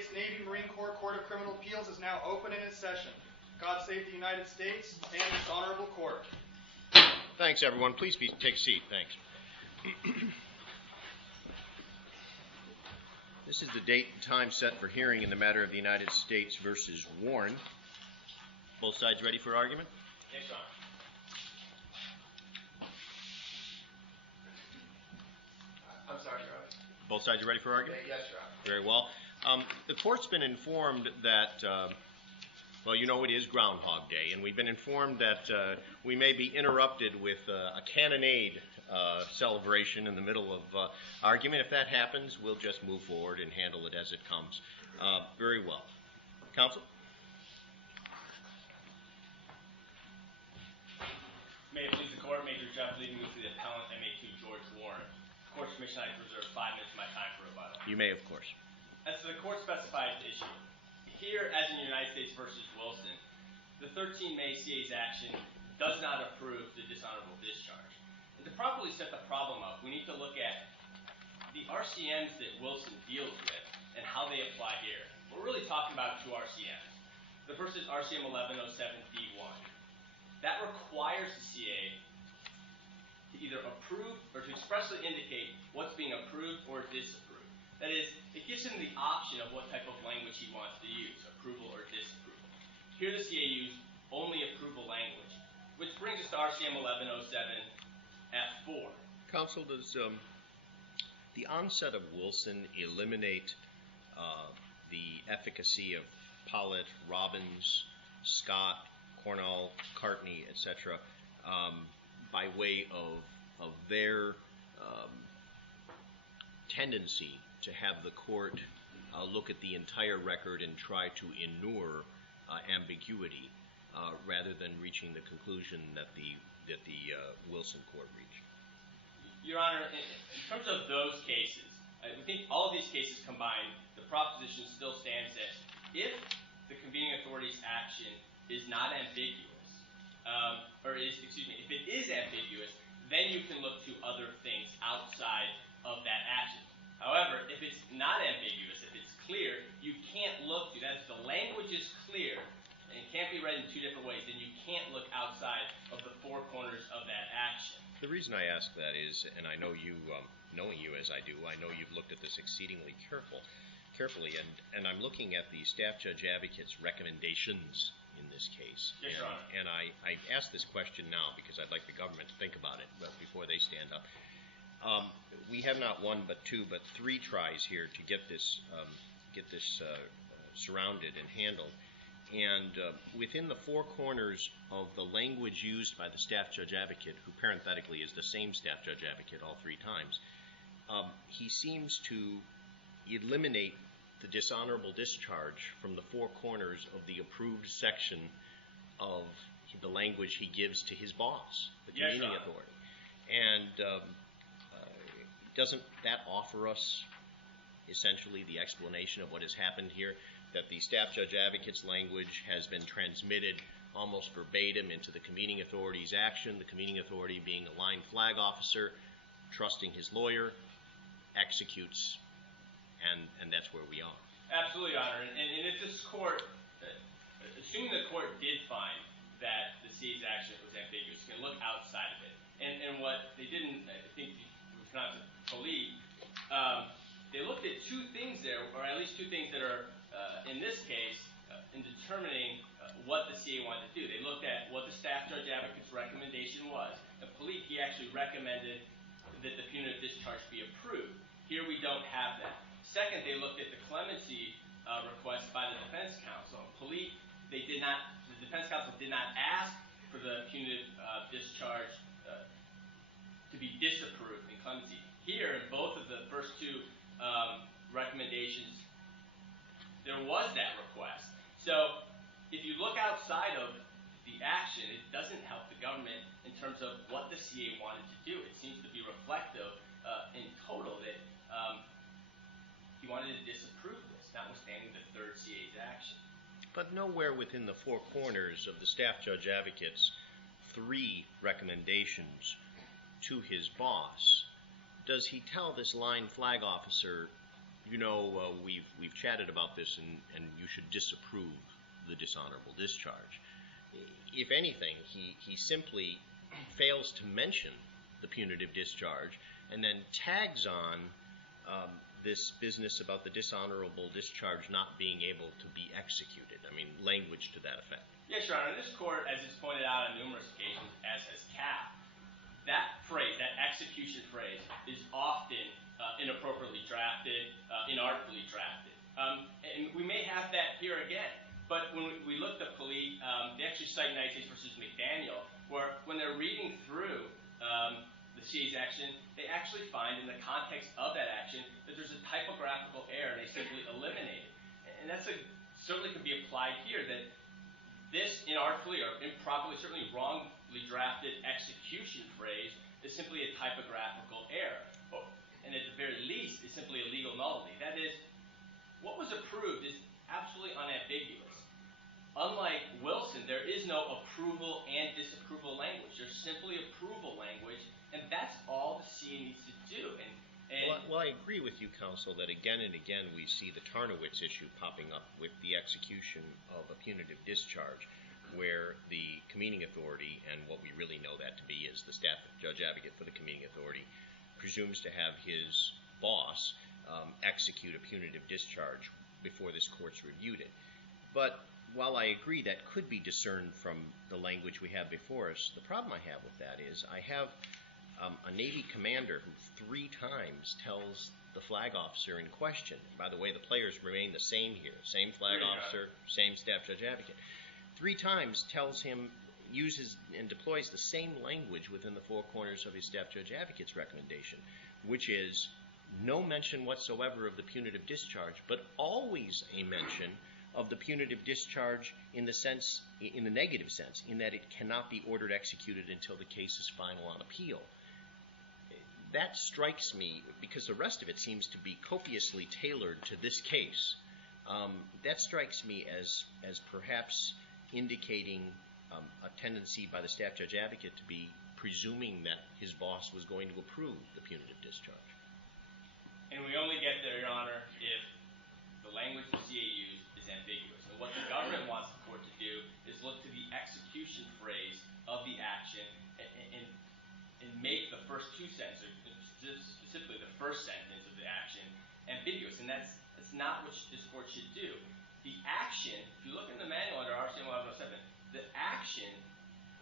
States Navy Marine Corps Court of Criminal Appeals is now open and in session. God save the United States and this honorable court. Thanks, everyone. Please take a seat. Thanks. This is the date and time set for hearing in the matter of the United States versus Warren. Both sides ready for argument? Yes, Your Honor. I'm sorry, Your Honor. Both sides are ready for argument? Yes, Your Honor. Very well. The court's been informed that, well, you know it is Groundhog Day, and we've been informed that we may be interrupted with a cannonade celebration in the middle of argument. If that happens, we'll just move forward and handle it as it comes. Very well. Counsel? May it please the court, Major Jeff Liebenguth for the appellant, MA2 George Warren. Court's permission, I reserve 5 minutes of my time for rebuttal. You may, of course. As to the court-specified issue, here, as in United States versus Wilson, the 13 May CA's action does not approve the dishonorable discharge. And to properly set the problem up, we need to look at the RCMs that Wilson deals with and how they apply here. We're really talking about 2 RCMs. The first is RCM 1107B1. That requires the CA to either approve or to expressly indicate what's being approved or disapproved. That is, it gives him the option of what type of language he wants to use, approval or disapproval. Here the CA used only approval language, which brings us to RCM 1107F4. Counsel, does the onset of Wilson eliminate the efficacy of Pollitt, Robbins, Scott, Cornell, Cartney, etc., by way of their tendency to have the court look at the entire record and try to inure ambiguity rather than reaching the conclusion that the Wilson court reached? Your Honor, in terms of those cases, I think all of these cases combined, the proposition still stands that if the convening authority's action is not ambiguous, if it is ambiguous, then you can look to other things outside of that action. However, if it's not ambiguous, if it's clear, you can't look to that. If the language is clear and it can't be read in 2 different ways, then you can't look outside of the 4 corners of that action. The reason I ask that is, and I know you, knowing you as I do, I know you've looked at this exceedingly carefully, and I'm looking at the staff judge advocate's recommendations in this case. Yes, Your Honor. And I ask this question now because I'd like the government to think about it before they stand up. We have not 1 but 2 but 3 tries here to get this surrounded and handled. And within the 4 corners of the language used by the staff judge advocate, who parenthetically is the same staff judge advocate all 3 times, he seems to eliminate the dishonorable discharge from the 4 corners of the approved section of the language he gives to his boss, the convening authority. And doesn't that offer us essentially the explanation of what has happened here, that the staff judge advocate's language has been transmitted almost verbatim into the convening authority's action, the convening authority being a line flag officer, trusting his lawyer, executes, and that's where we are. Absolutely, Your Honor. And if this court, assuming the court did find that the CA's action was ambiguous, you can look outside of it. And what they didn't, I think it was not to believe, they looked at 2 things there, or at least 2 things that are, in this case, in determining what the CA wanted to do. They looked at what the staff judge advocate's recommendation was. The police, he actually recommended that the punitive discharge be approved. Here we don't have that. Second, they looked at the clemency request by the defense counsel. Police, the defense counsel did not ask for the punitive discharge to be disapproved in clemency. Here, in both of the first 2 recommendations, there was that request. So if you look outside of the action, it doesn't help the government in terms of what the CA wanted to do. It seems to be reflective in total that he wanted to disapprove this, notwithstanding the 3rd CA's action. But nowhere within the 4 corners of the staff judge advocate's 3 recommendations to his boss does he tell this line flag officer, we've chatted about this, and you should disapprove the dishonorable discharge. If anything, he simply fails to mention the punitive discharge and then tags on this business about the dishonorable discharge not being able to be executed. I mean, language to that effect. Yes, Your Honor. This court, as is pointed out on numerous occasions, as has CAP, that phrase, that execution phrase, is often inappropriately drafted, inartfully drafted. And we may have that here again. But when we looked at Polite, they actually cite United States versus McDaniel, where when they're reading through the CA's action, they actually find in the context of that action that there's a typographical error, and they simply eliminate it. And that's certainly could be applied here, that this inartfully or improperly, certainly wrongly drafted execution phrase is simply a typographical error. And at the very least, is simply a legal nullity. That is, what was approved is absolutely unambiguous. Unlike Wilson, there is no approval and disapproval language. There's simply approval language, and that's all the CA needs to do. Well, I agree with you, counsel, that again and again we see the Tarnowitz issue popping up with the execution of a punitive discharge, where the convening authority, and what we really know that to be is the staff judge advocate for the convening authority, presumes to have his boss execute a punitive discharge before this court's reviewed it. But while I agree that could be discerned from the language we have before us, the problem I have with that is I have a Navy commander who 3 times tells the flag officer in question, by the way, the players remain the same here, same flag officer, same staff judge advocate, 3 times tells him, uses and deploys the same language within the 4 corners of his staff judge advocate's recommendation, which is no mention whatsoever of the punitive discharge, but always a mention of the punitive discharge in the negative sense, in that it cannot be ordered executed until the case is final on appeal. That strikes me, because the rest of it seems to be copiously tailored to this case. That strikes me as perhaps indicating a tendency by the staff judge advocate to be presuming that his boss was going to approve the punitive discharge. And we only get there, Your Honor, if the language the CA used is ambiguous. And what the government wants the court to do is look to the execution phrase of the action and make the first 2 sentences, specifically the first sentence of the action, ambiguous. And that's not what this court should do. The action, if you look in the manual under RCM 1107, the action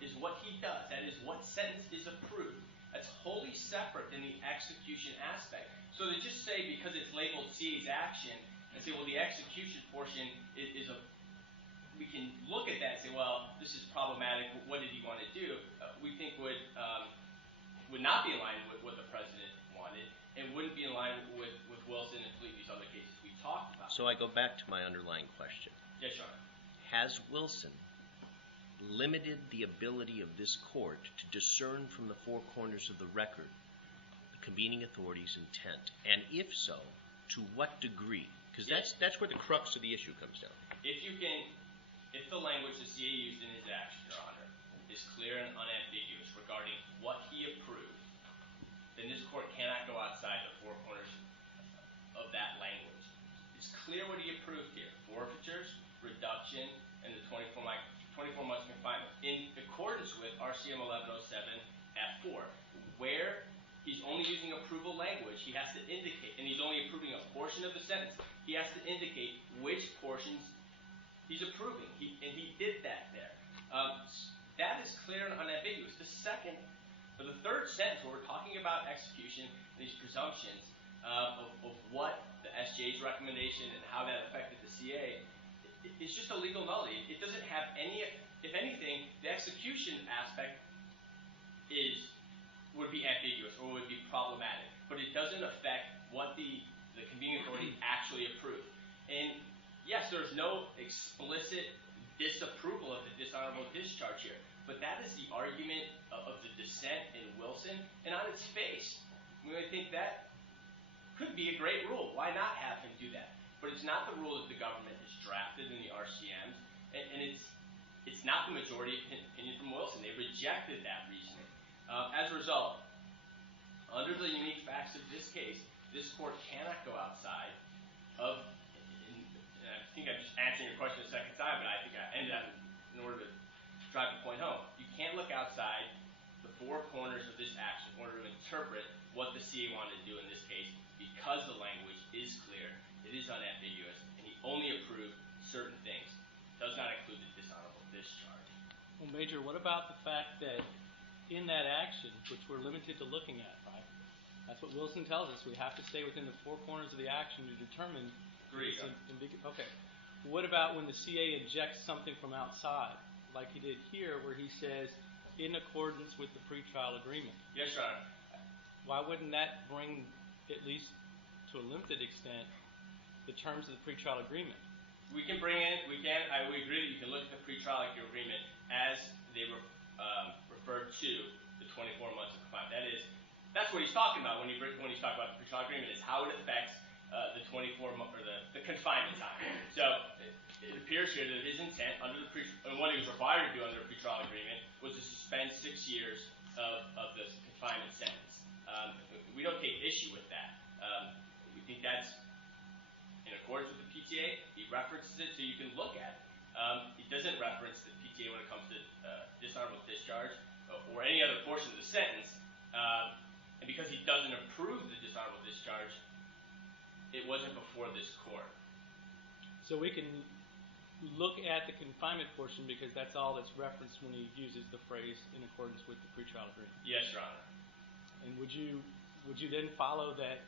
is what he does. That is what sentence is approved. That's wholly separate than the execution aspect. So to just say because it's labeled CA's action and say, well, the execution portion is a, we can look at that and say, well, this is problematic. What did he want to do? We think would not be in line with what the president wanted, and wouldn't be in line with Wilson and these other cases we talked about. So I go back to my underlying question. Yes, Your Honor. Has Wilson limited the ability of this court to discern from the 4 corners of the record the convening authority's intent? And if so, to what degree? Because that's where the crux of the issue comes down. If the language the CA used in his action, Your Honor, is clear and unambiguous regarding what he approved, then this court cannot go outside the 4 corners of that language. It's clear what he approved here: forfeitures, reduction, and the 24 months confinement. In accordance with RCM 1107 at 4, where he's only using approval language, he has to indicate, and he's only approving a portion of the sentence, he has to indicate which portions he's approving. And he did that there. That is clear and unambiguous. The third sentence, where we're talking about execution and these presumptions of what the SJ's recommendation and how that affected the CA, it's just a legal nullity. It doesn't have any, if anything, the execution aspect would be ambiguous or would be problematic, but it doesn't affect what the convening authority actually approved. And yes, there's no explicit disapproval of the dishonorable discharge here, but that is the argument of the dissent in Wilson, and on its face, I think that could be a great rule. Why not have him do that? But it's not the rule that the government has drafted in the RCMs, and it's not the majority opinion from Wilson. They rejected that reasoning. As a result, under the unique facts of this case, this court cannot go outside and I think I'm just answering your question a second time, but I think I ended up in order to drive the point home. You can't look outside the four corners of this action in order to interpret what the CA wanted to do in this case, because the language is clear, it is unambiguous, and he only approved certain things. It does not include the dishonorable discharge. Well, Major, what about the fact that in that action, which we're limited to looking at, right? That's what Wilson tells us. We have to stay within the four corners of the action to determine. Agreed. Okay. What about when the CA injects something from outside, like he did here, where he says, in accordance with the pretrial agreement? Yes, Your Honor. Why wouldn't that bring, at least to a limited extent, the terms of the pretrial agreement? We can bring in, we agree that you can look at the pretrial agreement as they were referred to the 24 months of confinement. That's what he's talking about when he's talking about the pretrial agreement, is how it affects the 24 month or the confinement time. So it appears here that his intent under the and what he was required to do under the pretrial agreement was to suspend 6 years of the confinement sentence. We don't take issue with that. We think that's in accordance with the PTA. He references it so you can look at it. He doesn't reference the PTA when it comes to dishonorable discharge or any other portion of the sentence. And because he doesn't approve the dishonorable discharge, it wasn't before this court. So we can look at the confinement portion because that's all that's referenced when he uses the phrase in accordance with the pretrial agreement. Yes, Your Honor. And would you then follow that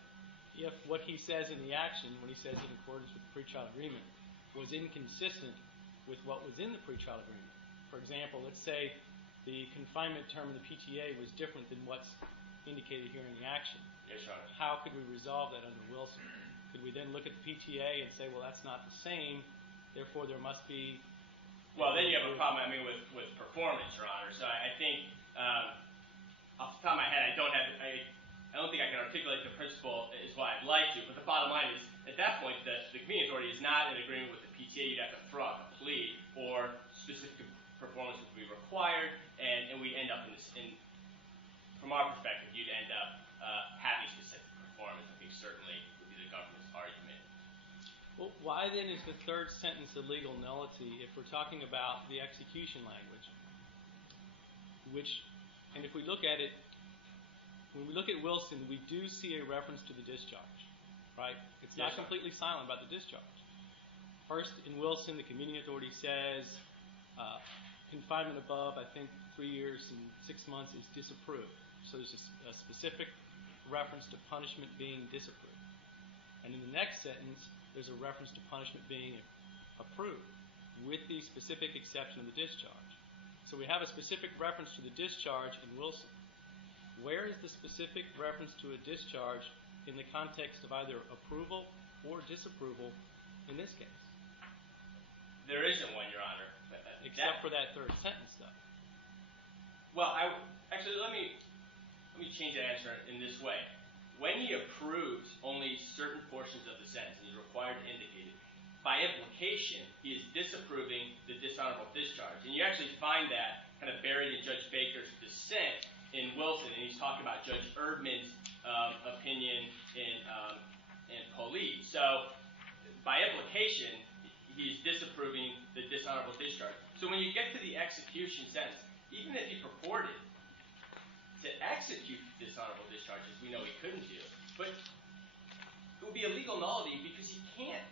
if what he says in the action, when he says in accordance with the pretrial agreement, was inconsistent with what was in the pretrial agreement? For example, let's say the confinement term in the PTA was different than what's indicated here in the action. Yes, Your Honor. How could we resolve that under Wilson? Could we then look at the PTA and say, well, that's not the same, therefore there must be... Well, then you have a problem, with performance, Your Honor. So I think, off the top of my head, I don't think I can articulate the principle as well I'd like to, but the bottom line is, at that point, the convenience authority is not in agreement with the PTA. You'd have to throw out a plea, or specific performance would be required, and we'd end up from our perspective, you'd end up having specific performance. I think certainly would be the government's argument. Well, why then is the third sentence a legal nullity if we're talking about the execution language? And if we look at it, when we look at Wilson, we do see a reference to the discharge, right? It's not completely silent about the discharge. First, in Wilson, the convening authority says confinement above, I think, 3 years and 6 months is disapproved. So there's a specific reference to punishment being disapproved. And in the next sentence, there's a reference to punishment being approved with the specific exception of the discharge. So we have a specific reference to the discharge in Wilson. Where is the specific reference to a discharge in the context of either approval or disapproval in this case? There isn't one, Your Honor. Except for that third sentence, though. Well, actually, let me change that answer in this way. When he approves only certain portions of the sentence, and he's required to indicate it, by implication, he is disapproving the dishonorable discharge. And you actually find that kind of buried in Judge Baker's dissent in Wilson, and he's talking about Judge Erdman's opinion in Police. So, by implication, he's disapproving the dishonorable discharge. So when you get to the execution sentence, even if he purported to execute dishonorable discharges, we know he couldn't do, but it would be a legal nullity because he can't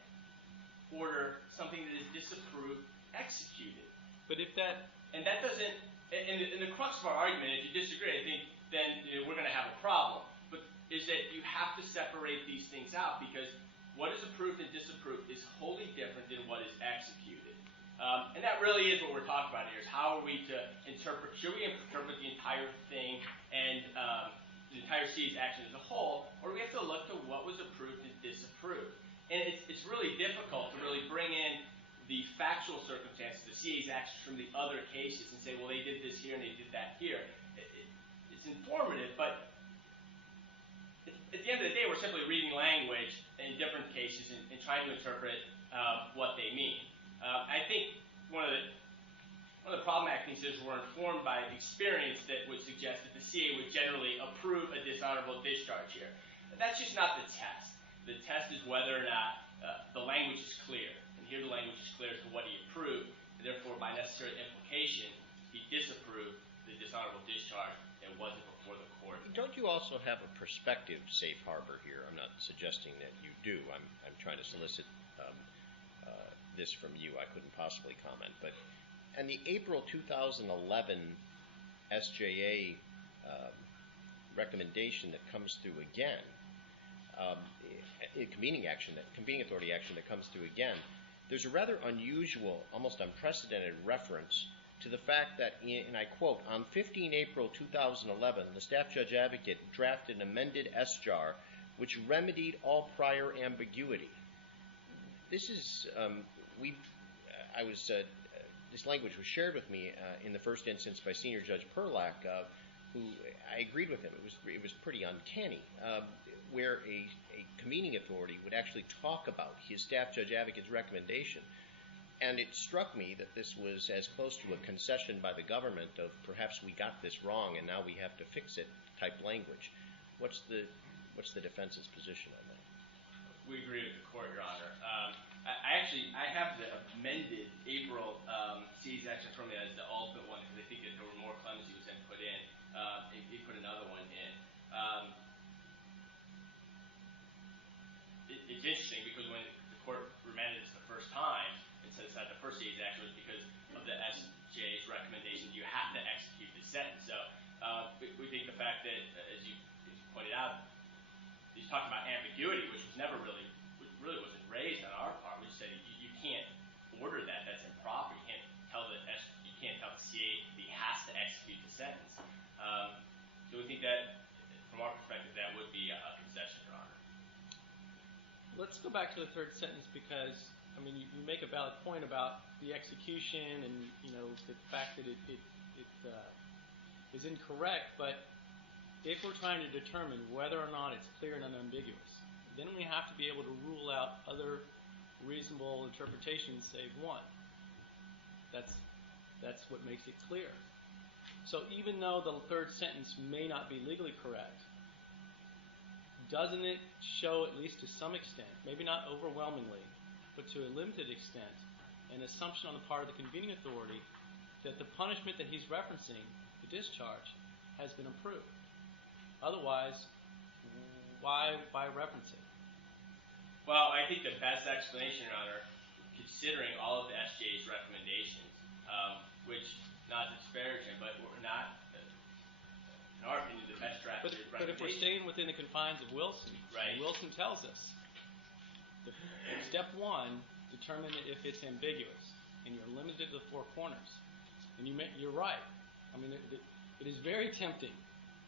order something that is disapproved executed. But if that... And that doesn't... And the crux of our argument, if you disagree, I think then we're going to have a problem, but is that you have to separate these things out because what is approved and disapproved is wholly different than what is executed. And that really is what we're talking about here, is how are we to interpret, should we interpret the entire thing and the entire C's action as a whole, or do we have to look to what was approved and disapproved? And it's really difficult to really bring in the factual circumstances, the CA's actions from the other cases and say, well, they did this here and they did that here. It's informative, but at the end of the day, we're simply reading language in different cases and trying to interpret what they mean. I think one of the problematic things is we're informed by experience that would suggest that the CA would generally approve a dishonorable discharge here. But that's just not the test. The test is whether or not the language is clear. And here the language is clear as to what he approved, and therefore, by necessary implication, he disapproved the dishonorable discharge that wasn't before the court. Don't you also have a prospective safe harbor here? I'm not suggesting that you do. I'm trying to solicit this from you. I couldn't possibly comment. But in the April 2011 SJA recommendation that comes through again, convening authority action that comes through again, there's a rather unusual, almost unprecedented reference to the fact that, and I quote, on 15 April 2011, the staff judge advocate drafted an amended SJAR which remedied all prior ambiguity. This is, this language was shared with me in the first instance by Senior Judge Perlak, who I agreed with him. It was pretty uncanny, where a convening authority would actually talk about his staff judge advocate's recommendation. And it struck me that this was as close to a concession by the government of perhaps we got this wrong and now we have to fix it type language. What's the defense's position on that? We agree with the court, Your Honor. I have the amended April C's action from it as the ultimate one because I think that there were more clemency was then put in. He put another one in. It's interesting because when the court remanded this the first time and set aside the first C's action was because of the SJA's recommendation you have to execute the sentence. So we think the fact that, as you pointed out, he's talking about ambiguity, which was never really wasn't raised on our part. We just said you can't order that. That's improper. You can't tell the CA that he has to execute the sentence. So we think that, from our perspective, that would be a concession, Your Honor. Let's go back to the third sentence because, I mean, you make a valid point about the execution and, the fact that it is incorrect, but if we're trying to determine whether or not it's clear and unambiguous, then we have to be able to rule out other reasonable interpretations save one. That's what makes it clear. So even though the third sentence may not be legally correct, doesn't it show, at least to some extent, maybe not overwhelmingly, but to a limited extent, an assumption on the part of the convening authority that the punishment that he's referencing, the discharge, has been approved? Otherwise, why reference it? Well, I think the best explanation, Your Honor, considering all of the SJA's recommendations, which, not disparaging, but we're not, in our opinion, the best drafted recommendation. But if we're staying within the confines of Wilson, right. Wilson tells us, step one, determine if it's ambiguous, and you're limited to the four corners. And you're right. I mean, it is very tempting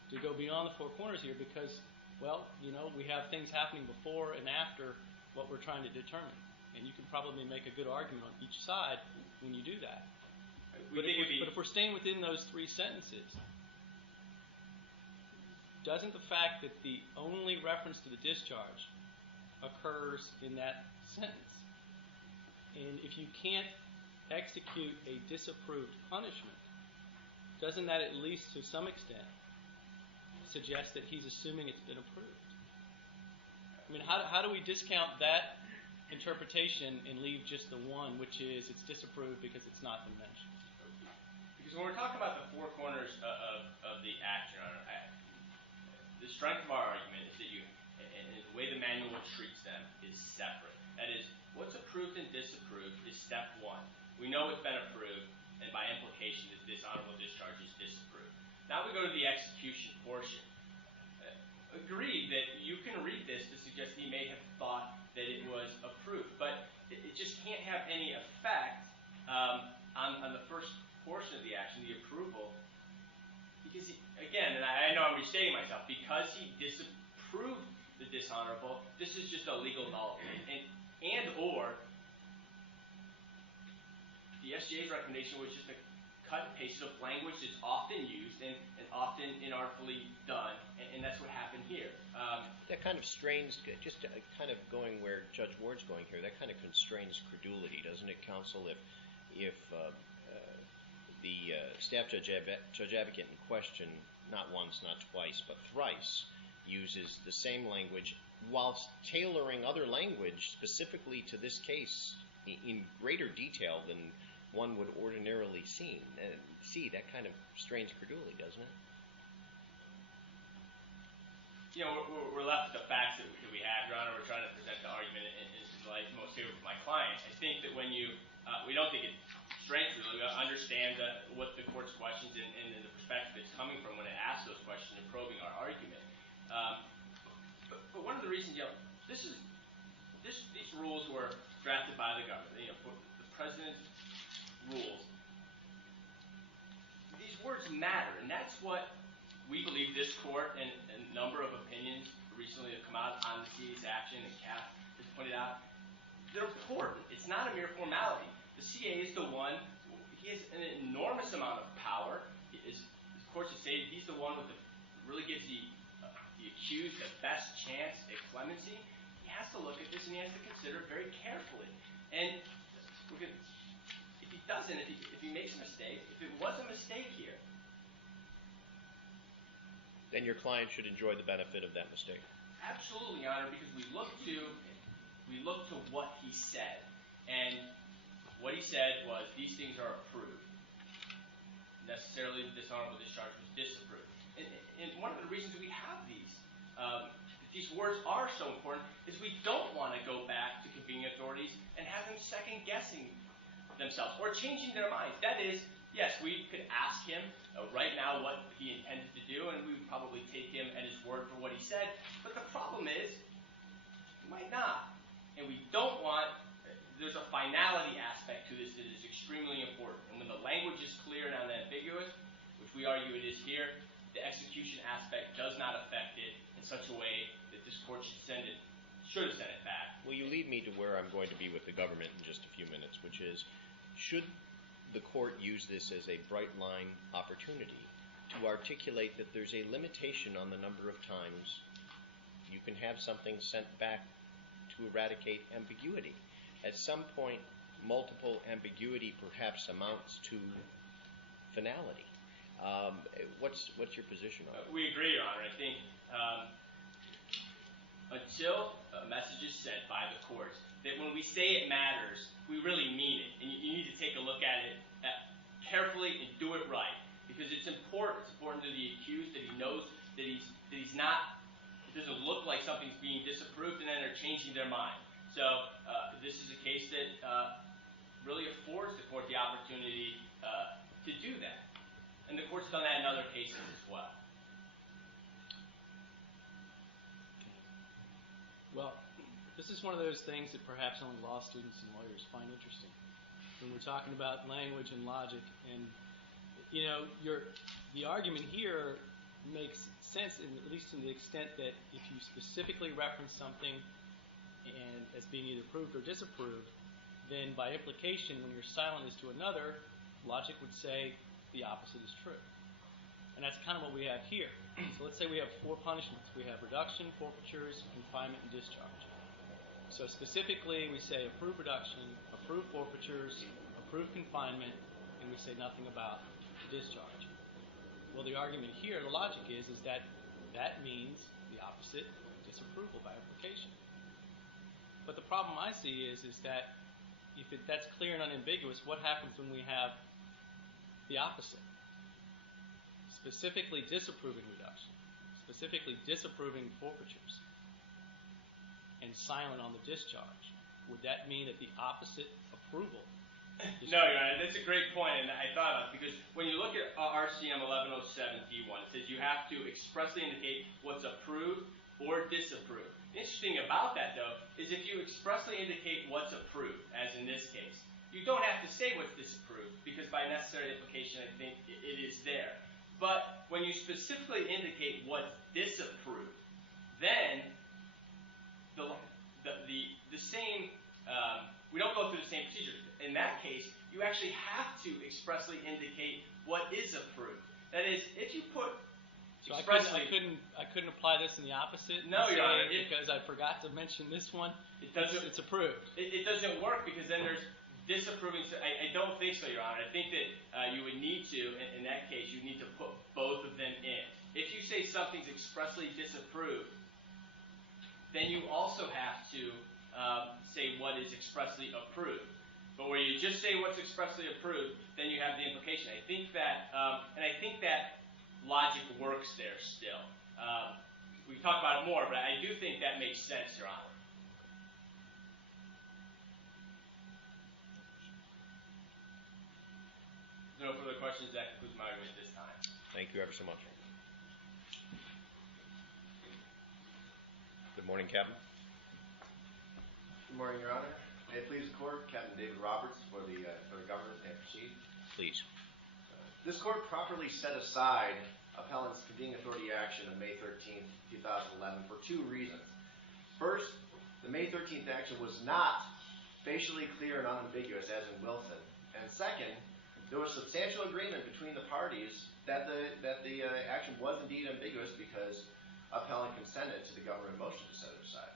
to go beyond the four corners here because, well, we have things happening before and after what we're trying to determine. And you can probably make a good argument on each side when you do that. But if we're staying within those three sentences, doesn't the fact that the only reference to the discharge occurs in that sentence, and if you can't execute a disapproved punishment, doesn't that at least to some extent suggest that he's assuming it's been approved? I mean, how do we discount that interpretation and leave just the one, which is it's disapproved because it's not been mentioned? Because when we're talking about the four corners of the act, Your Honor, the strength of our argument is that and the way the manual treats them is separate. That is, what's approved and disapproved is step one. We know it's been approved, and by implication, the dishonorable discharge is disapproved. Now we go to the execution portion. Agreed that you can read this to suggest he may have thought that it was approved, but it just can't have any effect on the first portion of the action, the approval, because again, and I know I'm restating myself, because he disapproved the dishonorable, this is just a legal nullity, and or the SJA's recommendation was just a cut and paste of language that's often used and often inartfully done, and that's what happened here. That kind of strains, just kind of going where Judge Ward's going here, that kind of constrains credulity, doesn't it, counsel? If the staff judge advocate in question, not once, not twice, but thrice, uses the same language whilst tailoring other language specifically to this case in greater detail than one would ordinarily see. That kind of strains credulity, doesn't it? You know, we're left with the facts that we have, Your Honor. We're trying to present the argument in the light most favorable for my client. I think that when you, we don't think it strains credulity. We understand what the court's questions and the perspective it's coming from when it asks those questions and probing our argument. But one of the reasons, these rules were drafted by the government. The president's rules. These words matter, and that's what we believe this court and a number of opinions recently have come out on the CA's action, and Kath has pointed out, they're important. It's not a mere formality. The CA is the one, he has an enormous amount of power. As courts have stated, he's the one really gives the accused the best chance at clemency. He has to look at this and he has to consider it very carefully. And if he doesn't, if he makes a mistake, if it was a mistake here, then your client should enjoy the benefit of that mistake. Absolutely, Your Honor, because we look to what he said, and what he said was these things are approved. Necessarily, the dishonorable discharge was disapproved. And one of the reasons we have these words are so important is we don't want to go back to convening authorities and have them second guessing themselves or changing their minds. That is, yes, we could ask him right now what he intended to do, and we would probably take him at his word for what he said. But the problem is, he might not. And we don't want, there's a finality aspect to this that is extremely important. And when the language is clear and unambiguous, which we argue it is here, the execution aspect does not affect it in such a way that this court should have sent it back. Well, you lead me to where I'm going to be with the government in just a few minutes, which is, should the court use this as a bright line opportunity to articulate that there's a limitation on the number of times you can have something sent back to eradicate ambiguity. At some point, multiple ambiguity perhaps amounts to finality. What's your position on it? We agree, Your Honor. I think until a message is sent by the courts, that when we say it matters, we really mean it. And you need to take a look at it carefully and do it right. Because it's important. It's important to the accused that he knows that he's not, it doesn't look like something's being disapproved, and then they're changing their mind. So this is a case that really affords the court the opportunity to do that. And the court's done that in other cases as well. Well, this is one of those things that perhaps only law students and lawyers find interesting. When we're talking about language and logic, and the argument here makes sense, at least in the extent that if you specifically reference something and as being either approved or disapproved, then by implication, when you're silent as to another, logic would say the opposite is true. And that's kind of what we have here. So let's say we have 4 punishments. We have reduction, forfeitures, confinement, and discharge. So specifically, we say approved reduction, approved forfeitures, approved confinement, and we say nothing about discharge. Well, the argument here, the logic is that means the opposite, disapproval by implication. But the problem I see is that if that's clear and unambiguous, what happens when we have the opposite? Specifically disapproving reduction, specifically disapproving forfeitures, and silent on the discharge. Would that mean that the opposite approval? No, Your Honor, that's a great point, and I thought of it, because when you look at RCM 1107 D1, it says you have to expressly indicate what's approved or disapproved. The interesting about that, though, is if you expressly indicate what's approved, as in this case, you don't have to say what's disapproved, because by necessary implication, I think it is there. But when you specifically indicate what's disapproved, then the same, we don't go through the same procedure. In that case, you actually have to expressly indicate what is approved. That is, if you put So expressly, I couldn't apply this in the opposite. No, Your Honor, because I forgot to mention this one. It's approved. It doesn't work, because then there's disapproving. I don't think so, Your Honor. I think that you would need to, in that case, you need to put both of them in. if you say something's expressly disapproved, then you also have to say what is expressly approved. But where you just say what's expressly approved, then you have the implication. I think that, and I think that logic works there still. We can talk about it more, but I do think that makes sense, Your Honor. No further questions. That concludes my argument at this time. Thank you ever so much. Good morning, Captain. Good morning, Your Honor. May it please the Court, Captain David Roberts for the government. May I proceed? Please. This Court properly set aside appellant's convening authority action on May 13th, 2011 for two reasons. First, the May 13th action was not facially clear and unambiguous as in Wilson. And second, there was substantial agreement between the parties that the action was indeed ambiguous because appellant consented to the government motion to set it aside.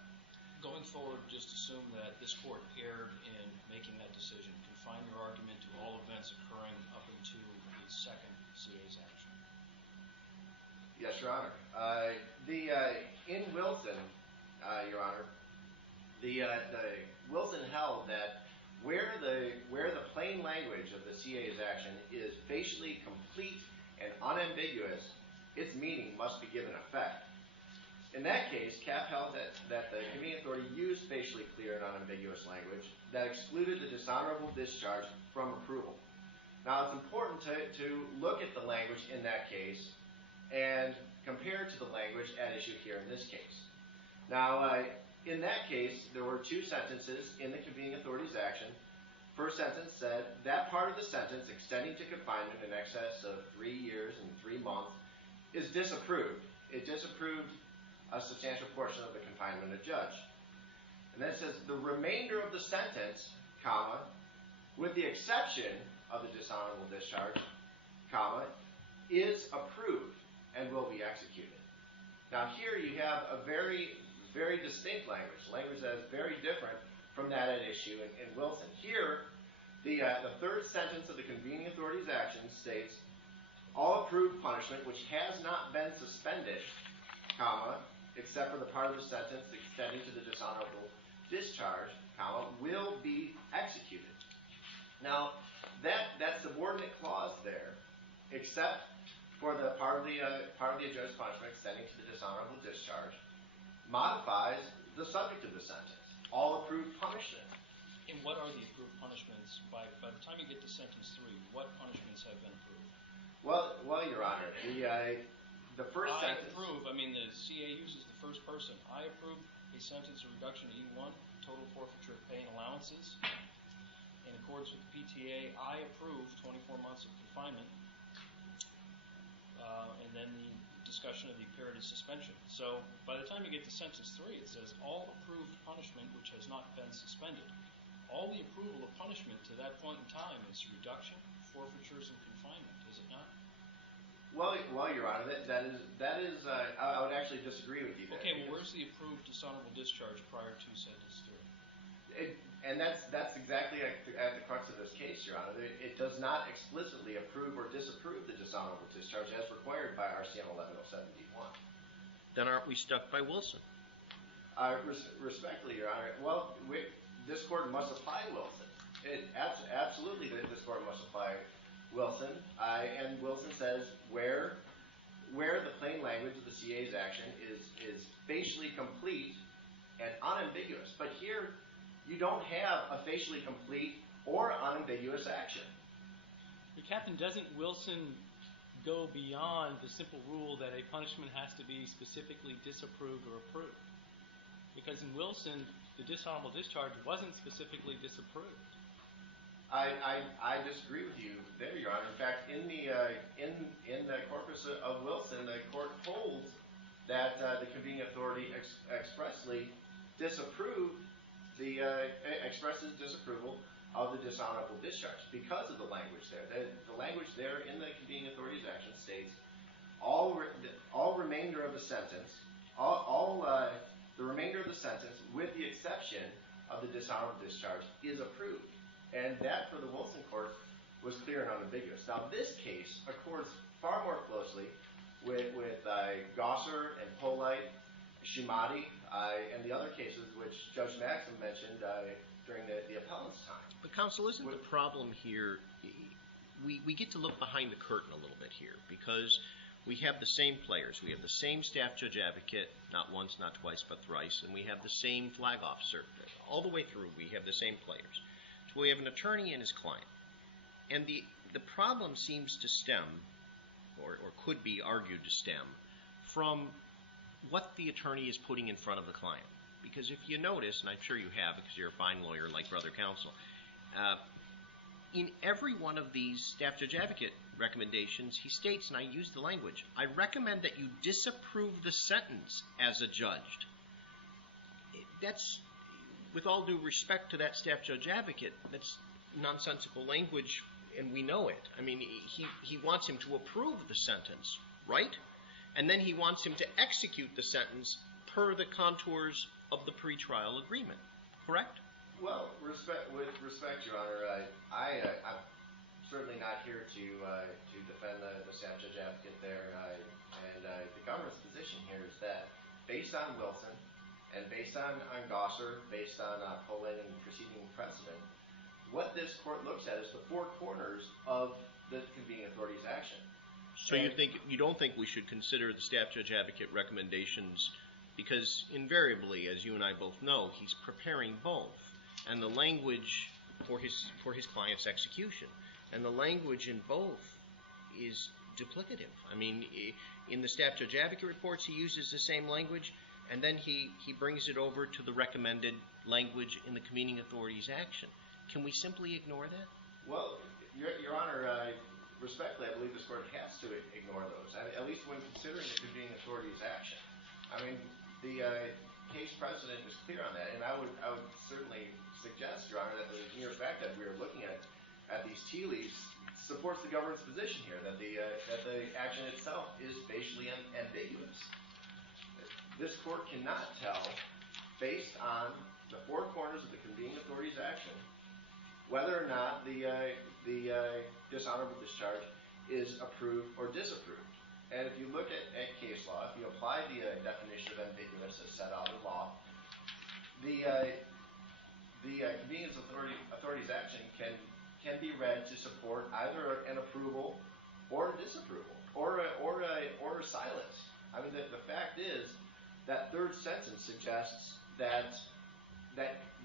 Going forward, just assume that this Court erred in making that decision. Confine your argument to all events occurring up into the second CA's action. Yes, Your Honor. In Wilson, Your Honor, the Wilson held that where the plain language of the CA's action is facially complete and unambiguous, its meaning must be given effect. In that case, CAP held that the convening authority used facially clear and unambiguous language that excluded the dishonorable discharge from approval. Now, it's important to look at the language in that case and compare it to the language at issue here in this case. Now, in that case, there were two sentences in the convening authority's action. First sentence said, that part of the sentence extending to confinement in excess of 3 years and 3 months is disapproved. It disapproved a substantial portion of the confinement of judge. And then it says, the remainder of the sentence, comma, with the exception of the dishonorable discharge, comma, is approved and will be executed. Now here you have a very, very distinct language that is very different from that at issue in Wilson. Here, the third sentence of the convening authority's action states, all approved punishment which has not been suspended, comma, except for the part of the sentence extending to the dishonorable discharge, comma, will be executed. Now, that subordinate clause there, except for the part of the adjudged punishment extending to the dishonorable discharge, modifies the subject of the sentence. All approved punishment. And what are the approved punishments? By the time you get to sentence 3, what punishments have been approved? Well, Your Honor, the first sentence. I approve. I mean, the CA uses the first person. I approve a sentence of reduction to E1, total forfeiture of pay and allowances. In accordance with the PTA, I approve 24 months of confinement. And then the discussion of the period of suspension. So by the time you get to sentence 3, it says all approved punishment which has not been suspended. All the approval of punishment to that point in time is reduction, forfeitures, and confinement, is it not? Well, Your Honor, that is. I would actually disagree with you there. Okay, well, where's the approved dishonorable discharge prior to sentence 3? And that's exactly at the crux of this case, Your Honor. It does not explicitly approve or disapprove the dishonorable discharge as required by RCM 1107D1. Then aren't we stuck by Wilson? Respectfully, Your Honor, well, this Court must apply Wilson. Absolutely, this Court must apply Wilson. And Wilson says where the plain language of the CA's action is facially complete and unambiguous. But here, you don't have a facially complete or unambiguous action. But Captain, doesn't Wilson go beyond the simple rule that a punishment has to be specifically disapproved or approved? Because in Wilson, the dishonorable discharge wasn't specifically disapproved. I disagree with you there, Your Honor. In fact, in the corpus of Wilson, the Court holds that the convening authority expresses disapproval of the dishonorable discharge because of the language there. The language there in the convening authority's action states all remainder of the sentence, the remainder of the sentence, with the exception of the dishonorable discharge, is approved. And that, for the Wilson Court, was clear and unambiguous. Now, this case accords far more closely with Gosser and Polite, Shimati, and the other cases which Judge Maxim mentioned during the appellant's time. But counsel, isn't the problem here, we get to look behind the curtain a little bit here, because we have the same players. We have the same staff judge advocate, not once, not twice, but thrice, and we have the same flag officer. All the way through, we have the same players. So we have an attorney and his client. And the problem seems to stem, or could be argued to stem, from what the attorney is putting in front of the client. Because if you notice, and I'm sure you have because you're a fine lawyer like Brother Counsel, in every one of these staff judge advocate recommendations, he states, and I use the language, I recommend that you disapprove the sentence as adjudged. That's, with all due respect to that staff judge advocate, that's nonsensical language, and we know it. I mean, he wants him to approve the sentence, right? And then he wants him to execute the sentence per the contours of the pretrial agreement, correct? Well, with respect, Your Honor, I'm certainly not here to defend the staff judge advocate there, and the government's position here is that based on Wilson and based on Gosser, based on Poland and preceding precedent, what this court looks at is the four corners of the convening authority's action. So you don't think we should consider the staff judge advocate recommendations, because invariably, as you and I both know, he's preparing both, and the language for his client's execution, and the language in both is duplicative. I mean, in the staff judge advocate reports, he uses the same language, and then he brings it over to the recommended language in the convening authority's action. Can we simply ignore that? Well, Your Honor, respectfully, I believe this court has to ignore those, at least when considering the convening authority's action. I mean, the case precedent is clear on that, and I would certainly suggest, Your Honor, that the mere fact that we are looking at these tea leaves supports the government's position here, that the action itself is facially ambiguous. This court cannot tell, based on the four corners of the convening authority's action, whether or not the dishonorable discharge is approved or disapproved. And if you look at case law, if you apply the definition of ambiguous as set out in law, the convenience authority's action can be read to support either an approval or a disapproval or a silence. I mean, the fact is that third sentence suggests that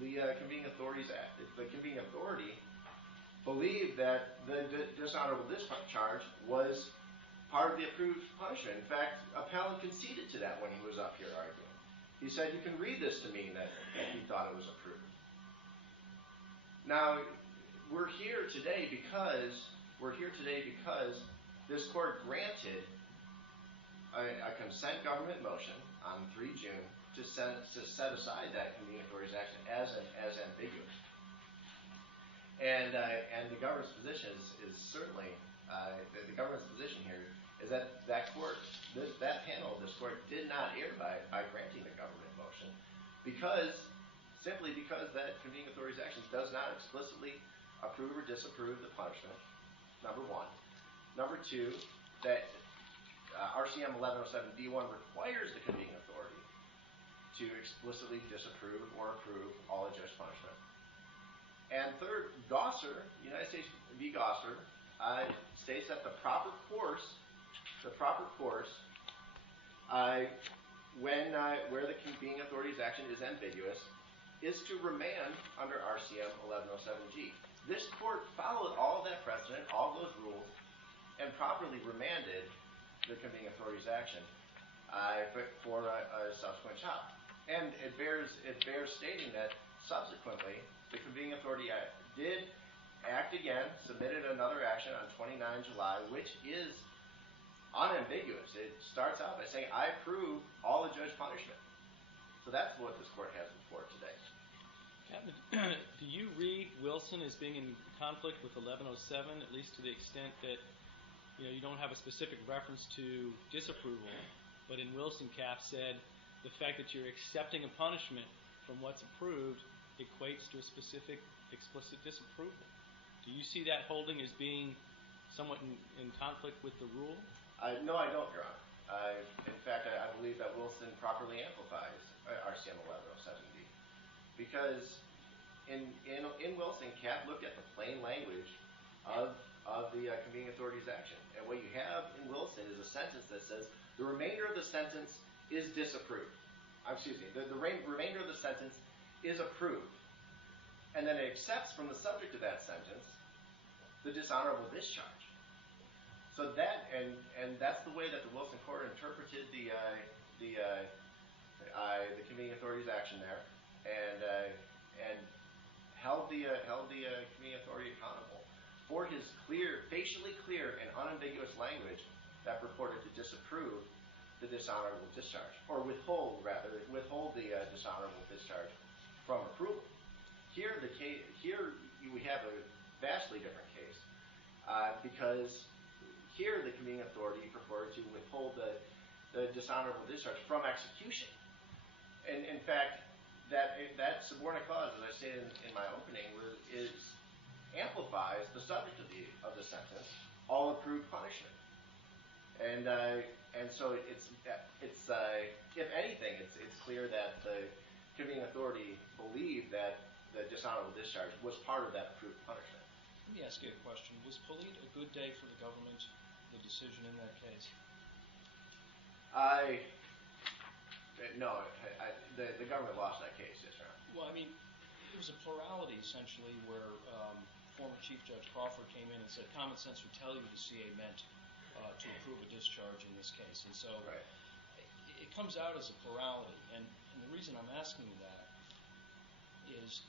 the convening authority believed that the dishonorable discharge was part of the approved punishment. In fact, appellant conceded to that when he was up here arguing. He said, you can read this to mean that he thought it was approved. Now, we're here today because this court granted a consent government motion on 3 June to set aside that convening authority's action as ambiguous. And the government's position is certainly the government's position here is that that panel of this court did not err by granting the government motion simply because that convening authority's action does not explicitly approve or disapprove the punishment, number one. Number two, that RCM 1107B1 requires the convening authority to explicitly disapprove or approve all adjudged punishment. And third, Gosser, United States v. Gosser, states that the proper course, where the convening authority's action is ambiguous, is to remand under RCM 1107G. This court followed all that precedent, all those rules, and properly remanded the convening authority's action for a subsequent trial. And it bears stating that subsequently, the convening authority did act again, submitted another action on 29 July, which is unambiguous. It starts out by saying, I approve all adjudged punishment. So that's what this court has before today. Captain, do you read Wilson as being in conflict with 1107, at least to the extent that you don't have a specific reference to disapproval, but in Wilson, Cap said the fact that you're accepting a punishment from what's approved equates to a specific explicit disapproval. Do you see that holding as being somewhat in conflict with the rule? No, I don't, Your Honor. In fact, I believe that Wilson properly amplifies RCM 1107D, because in Wilson, Cap looked at the plain language of the convening authority's action, and what you have in Wilson is a sentence that says the remainder of the sentence is disapproved. The remainder of the sentence is approved, and then it accepts from the subject of that sentence the dishonorable discharge. So that and that's the way that the Wilson court interpreted the convening authority's action there, and held the convening authority accountable for his facially clear and unambiguous language that purported to disapprove the dishonorable discharge, or withhold the dishonorable discharge from approval. Here we have a vastly different case, because here the convening authority purported to withhold the dishonorable discharge from execution. And in fact, that subordinate clause, as I stated in my opening, amplifies the subject of the sentence, all approved punishment. And so it's if anything, it's clear that the convening authority believed that the dishonorable discharge was part of that approved punishment. Let me ask you a question. Was Polite a good day for the government, the decision in that case? The government lost that case, yes, Your Honor. Well, I mean, there was a plurality, essentially, where former Chief Judge Crawford came in and said common sense would tell you the CA meant to approve a discharge in this case. And so it comes out as a plurality. And the reason I'm asking you that is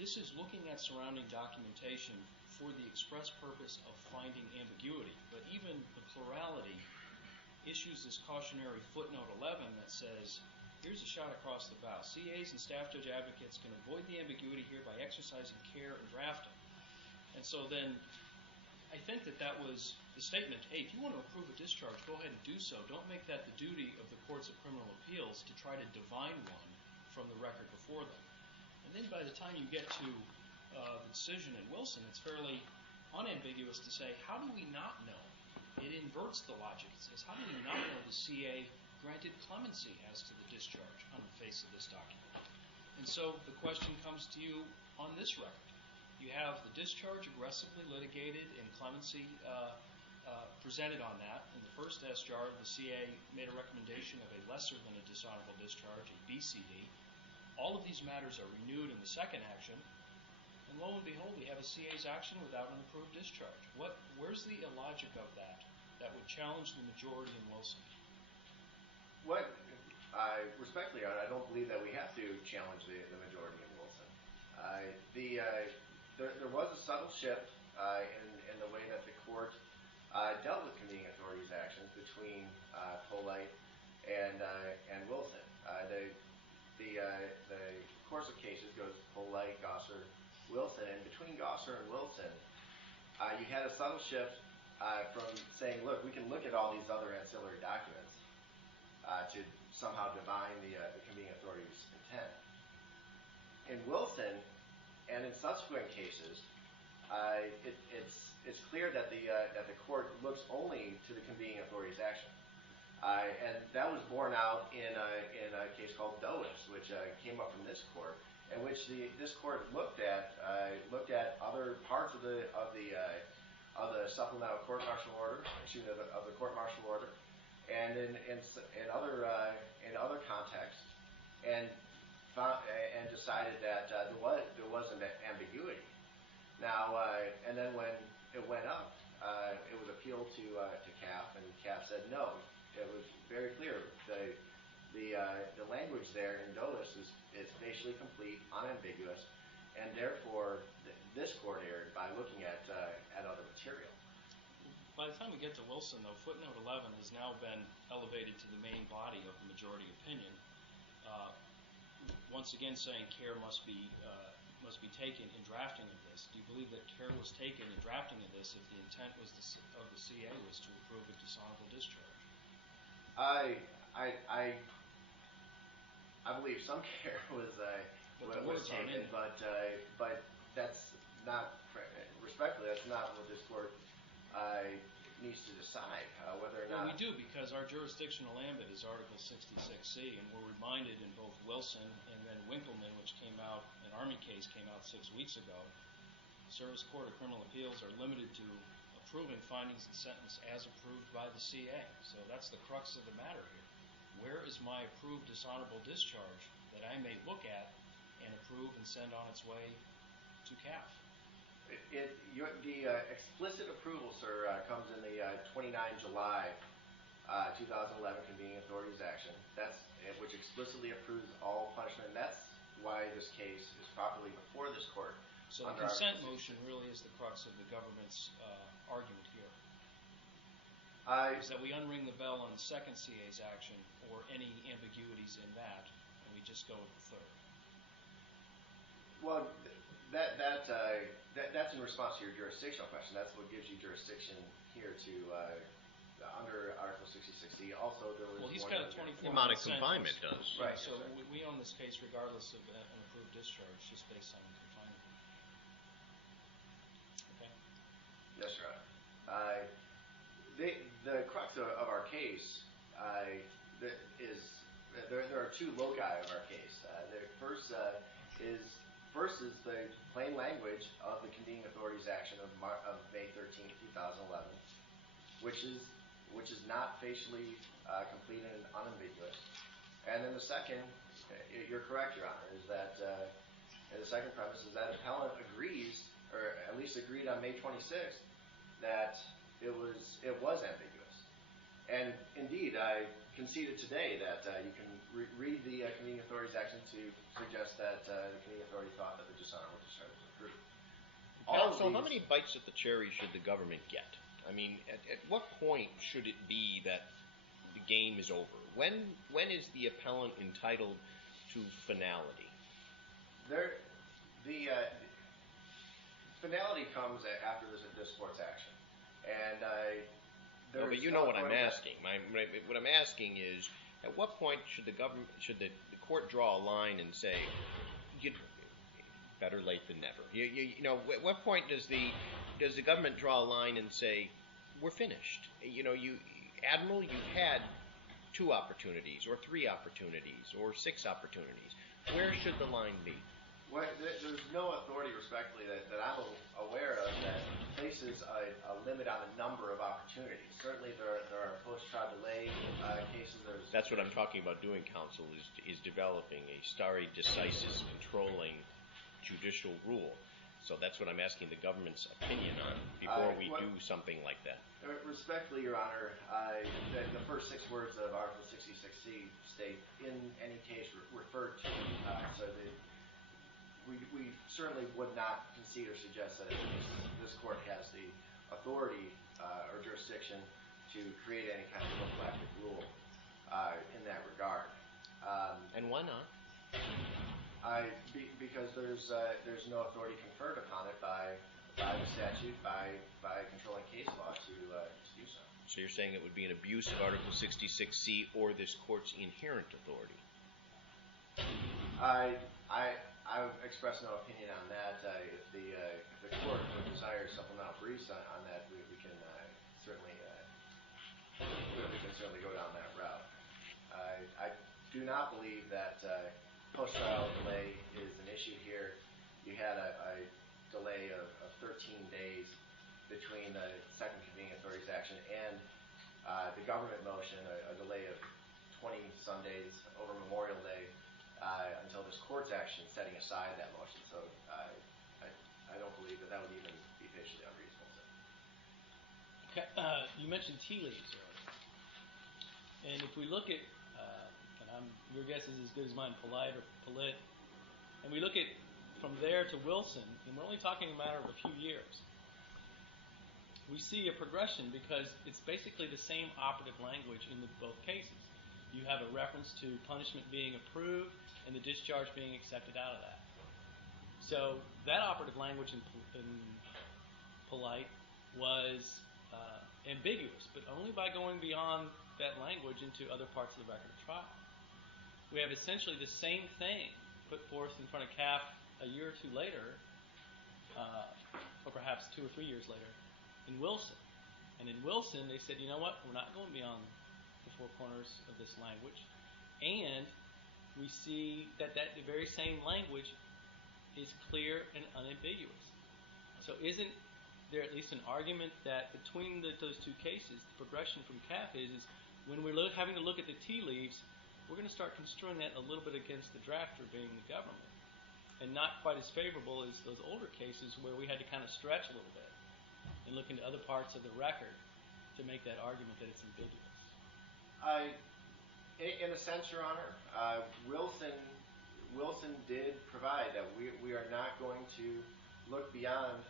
this is looking at surrounding documentation for the express purpose of finding ambiguity. But even the plurality issues this cautionary footnote 11 that says, here's a shot across the bow. CAs and staff judge advocates can avoid the ambiguity here by exercising care in drafting. And so then I think that was the statement, hey, if you want to approve a discharge, go ahead and do so. Don't make that the duty of the courts of criminal appeals to try to divine one from the record before them. And then by the time you get to the decision in Wilson, it's fairly unambiguous to say, how do we not know? It inverts the logic. It says, how do we not know the CA granted clemency as to the discharge on the face of this document? And so the question comes to you on this record. You have the discharge aggressively litigated and clemency presented on that. In the first SJAR, the CA made a recommendation of a lesser than a dishonorable discharge, a BCD. All of these matters are renewed in the second action, and lo and behold, we have a CA's action without an approved discharge. Where's the illogic of that would challenge the majority in Wilson? Respectfully, I don't believe that we have to challenge the majority in Wilson. There was a subtle shift in the way that the court dealt with convening authorities' actions between Polite and Wilson. The course of cases goes Polite, Gosser, Wilson, and between Gosser and Wilson, you had a subtle shift from saying, look, we can look at all these other ancillary documents to somehow divine the convening authority's intent. In Wilson, and in subsequent cases, it's clear that the court looks only to the convening authority's action, and that was borne out in a case called Dois, which came up from this court, in which this court looked at other parts of the supplemental court martial order, of the court martial order, and in other contexts, and decided that there was an ambiguity. Now, and then when it went up, it was appealed to CAF, and CAF said no. It was very clear. The language there in Dois is facially complete, unambiguous, and therefore this court erred by looking at other material. By the time we get to Wilson, though, footnote 11 has now been elevated to the main body of the majority opinion. Once again, saying care must be taken in drafting of this. Do you believe that care was taken in drafting of this if the intent of the CA was to approve a dishonorable discharge? I believe some care was taken, but that's not, respectfully, that's not what this court needs to decide whether or Well, not. we do, because our jurisdictional ambit is Article 66C, and we're reminded in both Wilson and then Winkleman, which came out, an Army case came out 6 weeks ago, Service Court of Criminal Appeals are limited to approving findings and sentence as approved by the CA. So that's the crux of the matter here. Where is my approved dishonorable discharge that I may look at and approve and send on its way to CAF? The explicit approval, sir, comes in the 29 July 2011 Convening Authorities Action. Which explicitly approves all punishment. That's why this case is properly before this court. So the consent motion really is the crux of the government's argument here. Is that we unring the bell on the second CA's action or any ambiguities in that, and we just go with the third. Well, that's in response to your jurisdictional question. That's what gives you jurisdiction here to under Article 66C. Also, there was He's got a 24-month The amount of sentence. confinement does. Right. So we own this case regardless of an approved discharge, just based on confinement. Okay. Yes, Your Honor. The crux of our case is there are two loci of our case. The first is the plain language of the Convening Authorities Action of May 13, 2011, which is not facially complete and unambiguous. And then the second, you're correct, Your Honor, is that the second premise is that appellant agrees, or at least agreed on May 26th, that it was ambiguous. And indeed, I conceded today that you can read the Convening Authorities Action to suggest that the Convening Authority thought that the dishonorable discharge was approved. So how many bites at the cherry should the government get? I mean, at what point should it be that the game is over? When is the appellant entitled to finality? The finality comes after this court's action. And No, but you know what I'm asking. What I'm asking is, at what point should the court draw a line and say, better late than never? At what point does the government draw a line and say, we're finished? Admiral, you've had 2 opportunities, or 3 opportunities, or 6 opportunities. Where should the line be? Well, there's no authority, respectfully, that I'm aware of that places a limit on the number of opportunities. Certainly, there are post-trial delay cases. That's what I'm talking about doing, counsel, is developing a stare decisis controlling judicial rule. So that's what I'm asking the government's opinion on before we do something like that. Respectfully, Your Honor, the first 6 words of Article 66C state, in any case referred to. So we certainly would not concede or suggest that this court has the authority or jurisdiction to create any kind of prophylactic rule in that regard. And why not? Because there's no authority conferred upon it by the statute, by controlling case law to do so. So you're saying it would be an abuse of Article 66C or this court's inherent authority? I would express no opinion on that. If the court would desire supplemental briefs on that, we can certainly go down that route. I do not believe that post-trial delay is an issue here. You had a delay of 13 days between the second Convening Authorities Action and the government motion, a delay of 20-some days over Memorial Day until this court's action setting aside that motion. So I don't believe that would even be facially unreasonable. Okay, you mentioned tea leaves earlier. And if we look at, your guess is as good as mine, polite or polit, and we look at from there to Wilson, and we're only talking a matter of a few years, we see a progression because it's basically the same operative language in both cases. You have a reference to punishment being approved and the discharge being accepted out of that. So that operative language in polite was ambiguous, but only by going beyond that language into other parts of the record of trial. We have essentially the same thing put forth in front of CAF a year or 2 later, or perhaps 2 or 3 years later, in Wilson. And in Wilson, they said, you know what, we're not going beyond the four corners of this language. And we see that the very same language is clear and unambiguous. So isn't there at least an argument that between those two cases, the progression from CAF is when we're having to look at the tea leaves, we're going to start construing that a little bit against the drafter being the government, and not quite as favorable as those older cases where we had to kind of stretch a little bit and look into other parts of the record to make that argument that it's ambiguous. In a sense, Your Honor, Wilson did provide that we are not going to look beyond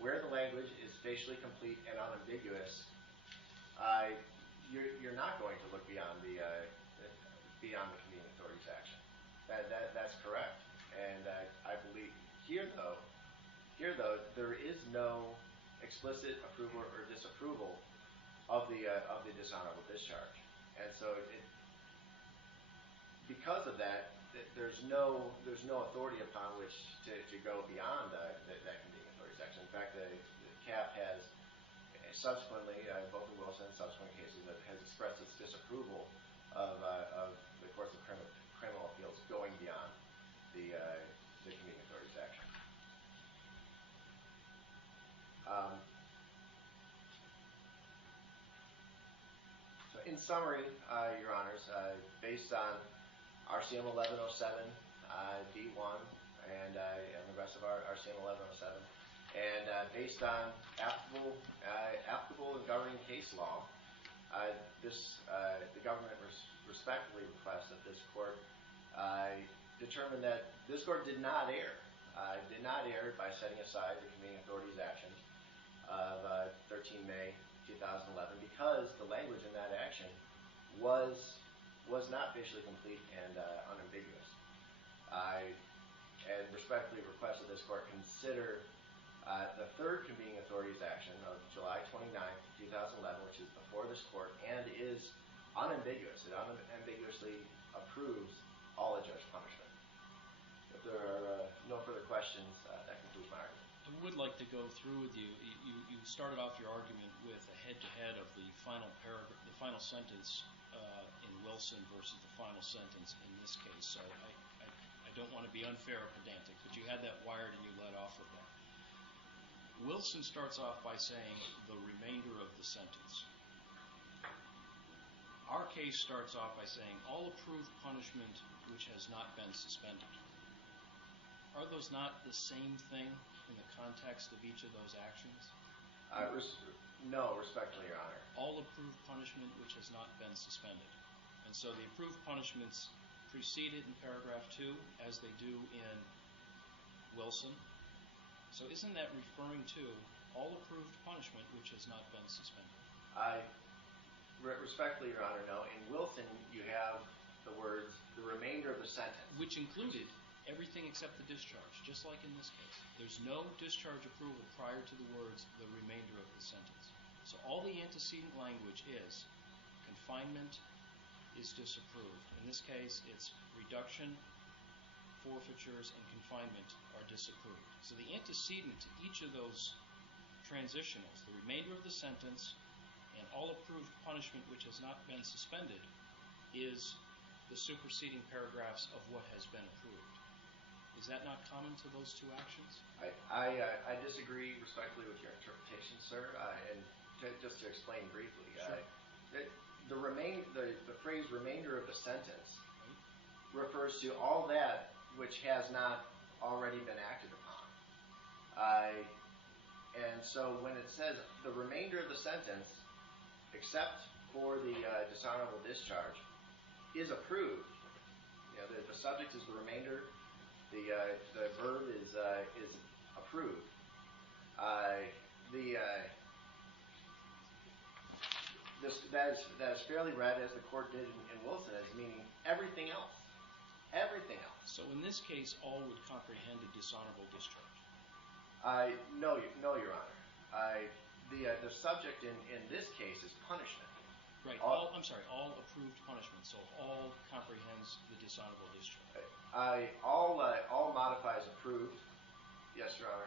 where the language is facially complete and unambiguous. You're not going to look beyond the convening authority's action. That's correct. And I believe here though there is no explicit approval or disapproval of the dishonorable discharge, and so because of that, there's no authority upon which to go beyond that convening authority's action. In fact, the CAF has subsequently, both in Wilson and subsequent cases, has expressed its disapproval of the courts of criminal appeals going beyond the convening authority's action. So in summary, Your Honors, based on RCM 1107 D1 and the rest of our RCM 1107, and based on applicable and governing case law, the government respectfully requests that this court determine that this court did not err by setting aside the convening authority's action of 13 May 2011 because the language in that action was not facially complete and unambiguous. And respectfully request that this court consider the third convening authority's action of July 29, 2011, which is before this court and is unambiguous. It unambiguously approves all adjudged punishment. If there are no further questions, that concludes my argument. I would like to go through with you. You started off your argument with a head-to-head of the final paragraph, the final sentence in Wilson versus the final sentence in this case. So I don't want to be unfair or pedantic, but you had that wired and you led off with that. Wilson starts off by saying the remainder of the sentence. Our case starts off by saying all approved punishment which has not been suspended. Are those not the same thing in the context of each of those actions? No, respectfully, Your Honor. All approved punishment which has not been suspended. And so the approved punishments preceded in paragraph 2 as they do in Wilson. So isn't that referring to all approved punishment which has not been suspended? Respectfully, Your Honor, no. In Wilson, you have the words, the remainder of the sentence. Which included everything except the discharge, just like in this case. There's no discharge approval prior to the words, the remainder of the sentence. So all the antecedent language is confinement is disapproved. In this case, it's reduction, forfeitures, and confinement are disapproved. So the antecedent to each of those transitionals, the remainder of the sentence and all approved punishment which has not been suspended, is the superseding paragraphs of what has been approved. Is that not common to those two actions? I disagree respectfully with your interpretation, sir. And just to explain briefly, sure. The phrase remainder of the sentence refers to all that which has not already been acted upon. And so when it says the remainder of the sentence, except for the dishonorable discharge, is approved, the subject is the remainder, the verb is approved. That is fairly read as the court did in Wilson as meaning everything else. Everything else. So in this case, all would comprehend a dishonorable discharge. No, Your Honor. The subject in this case is punishment. Right. All approved punishment. So all comprehends the dishonorable discharge. All modifies approved Yes, Your Honor.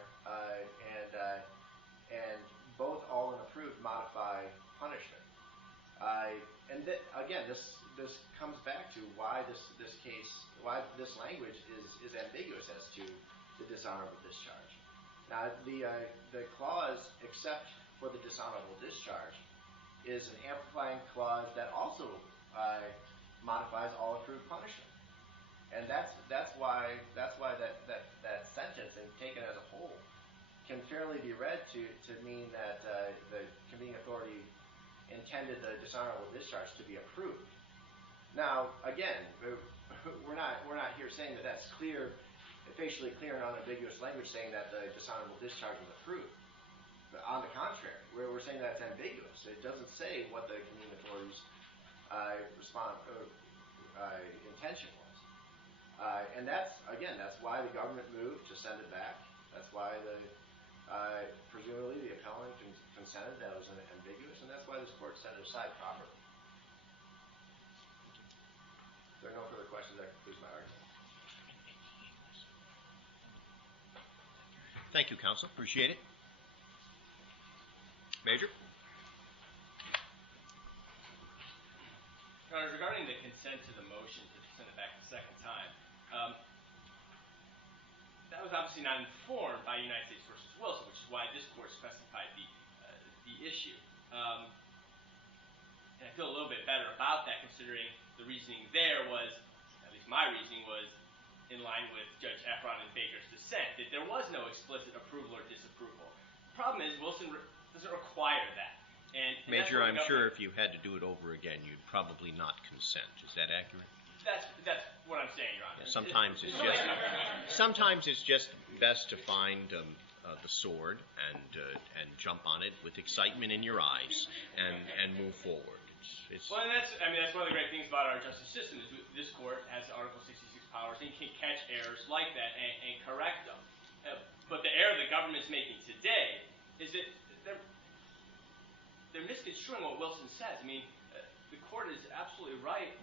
And both all and approved modify punishment. Again, this comes back to why this language is ambiguous as to the dishonorable discharge. Now, the clause except for the dishonorable discharge is an amplifying clause that also modifies all approved punishment, and that's why that sentence, and taken as a whole, can fairly be read to mean that the convening authority intended the dishonorable discharge to be approved. Now, again, we're not here saying that that's clear, facially clear and unambiguous language saying that the dishonorable discharge was approved. But on the contrary, we're saying that it's ambiguous. It doesn't say what the convening authority's intention was. And that's why the government moved to send it back. That's why presumably the appellant consented that it was ambiguous, and that's why this court set it aside properly. If there are no further questions, that concludes my argument. Thank you, counsel. Appreciate it. Major? Your Honor, regarding the consent to the motion to send it back the second time, that was obviously not informed by United States v. Wilson, which is why this court specified the issue. And I feel a little bit better about that, considering the reasoning there was, at least my reasoning was, in line with Judge Efron and Baker's dissent, that there was no explicit approval or disapproval. The problem is Wilson doesn't require that. And Major, I'm sure if you had to do it over again, you'd probably not consent. Is that accurate? That's what I'm saying, Your Honor. Sometimes it's just best to find the sword and jump on it with excitement in your eyes and move forward. Well, and that's one of the great things about our justice system is this court has Article 66 powers and can catch errors like that and correct them. But the error the government's making today is that they're misconstruing what Wilson says. I mean, the court is absolutely right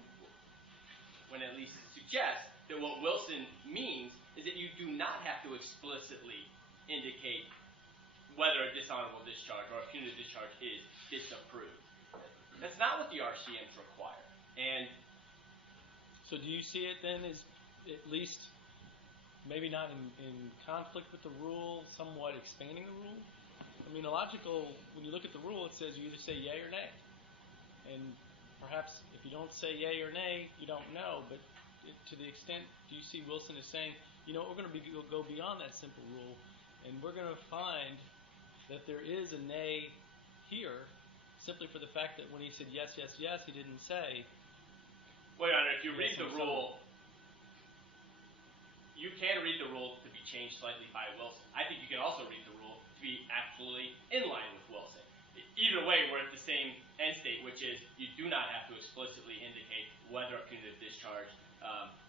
when at least suggests that what Wilson means is that you do not have to explicitly indicate whether a dishonorable discharge or a punitive discharge is disapproved. That's not what the RCMs require. And so do you see it then as at least maybe not in conflict with the rule, somewhat expanding the rule? I mean, when you look at the rule, it says you either say yay or nay. And perhaps if you don't say yay or nay, you don't know. But to the extent, do you see Wilson as saying, we're going to go beyond that simple rule, and we're going to find that there is a nay here, simply for the fact that when he said yes, yes, yes, he didn't say. Well, Your Honor, if you read the rule, you can read the rule to be changed slightly by Wilson. I think you can also read the rule to be absolutely in line with Wilson. Either way, we're at the same end state, which is you do not have to explicitly indicate whether a punitive discharge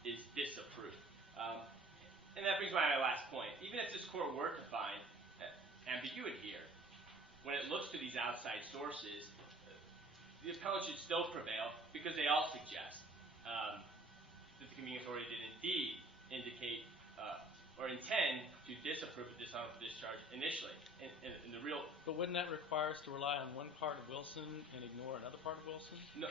is disapproved. And that brings me to my last point. Even if this court were to find ambiguity here, when it looks to these outside sources, the appellant should still prevail because they all suggest that the convening authority did indeed indicate or intend to disapprove a dishonorable discharge initially. But wouldn't that require us to rely on one part of Wilson and ignore another part of Wilson? No.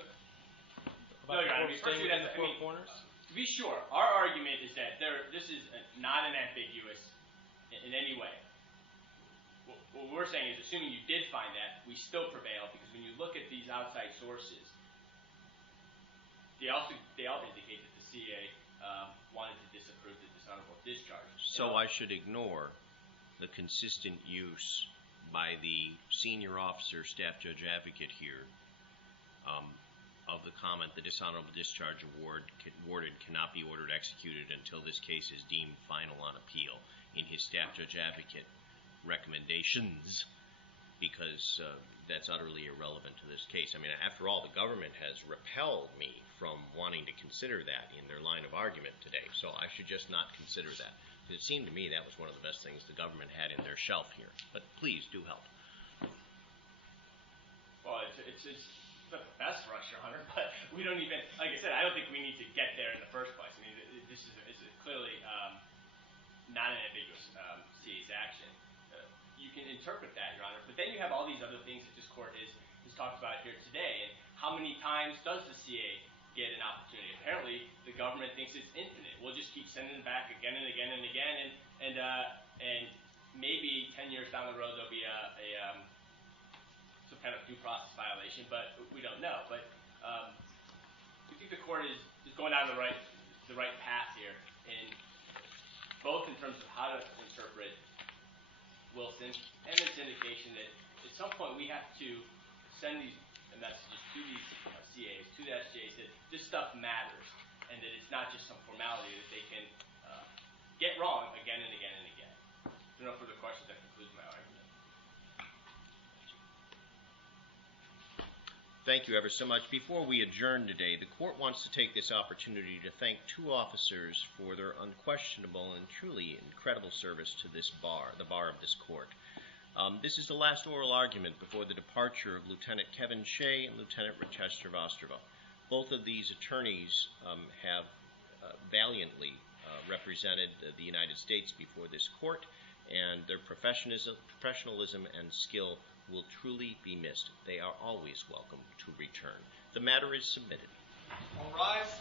About Your Honor, staying within the four corners? To be sure, our argument is that this is not an ambiguous in any way. What we're saying is, assuming you did find that, we still prevail because when you look at these outside sources, they all indicate that the CA wanted to disapprove the dishonorable discharge. So I should ignore the consistent use by the senior officer, staff judge advocate here, of the comment the dishonorable discharge awarded cannot be ordered executed until this case is deemed final on appeal in his staff judge advocate recommendations, because that's utterly irrelevant to this case. I mean, after all, the government has repelled me from wanting to consider that in their line of argument today, so I should just not consider that. It seemed to me that was one of the best things the government had in their shelf here. But please do help. Well, it's not the best for us, Your Honor, but we don't even, like I said, I don't think we need to get there in the first place. I mean, this is clearly not an ambiguous CA's action. You can interpret that, Your Honor, but then you have all these other things that this court has talked about here today. And how many times does the CA get an opportunity? Apparently, the government thinks it's infinite. We'll just keep sending it back again and again and again, and maybe 10 years down the road there'll be some kind of due process violation, but we don't know. But we think the court is going down the right path here, both in terms of how to interpret Wilson and its indication that at some point we have to send these messages to these CAs, to the SJs, that this stuff matters and that it's not just some formality that they can get wrong again and again and again. If there are no further questions, that concludes my argument. Thank you ever so much. Before we adjourn today, the court wants to take this opportunity to thank two officers for their unquestionable and truly incredible service to this bar, the bar of this court. This is the last oral argument before the departure of Lieutenant Kevin Shea and Lieutenant Rochester Vostrova. Both of these attorneys have valiantly represented the United States before this court, and their professionalism and skill will truly be missed. They are always welcome to return. The matter is submitted. All rise.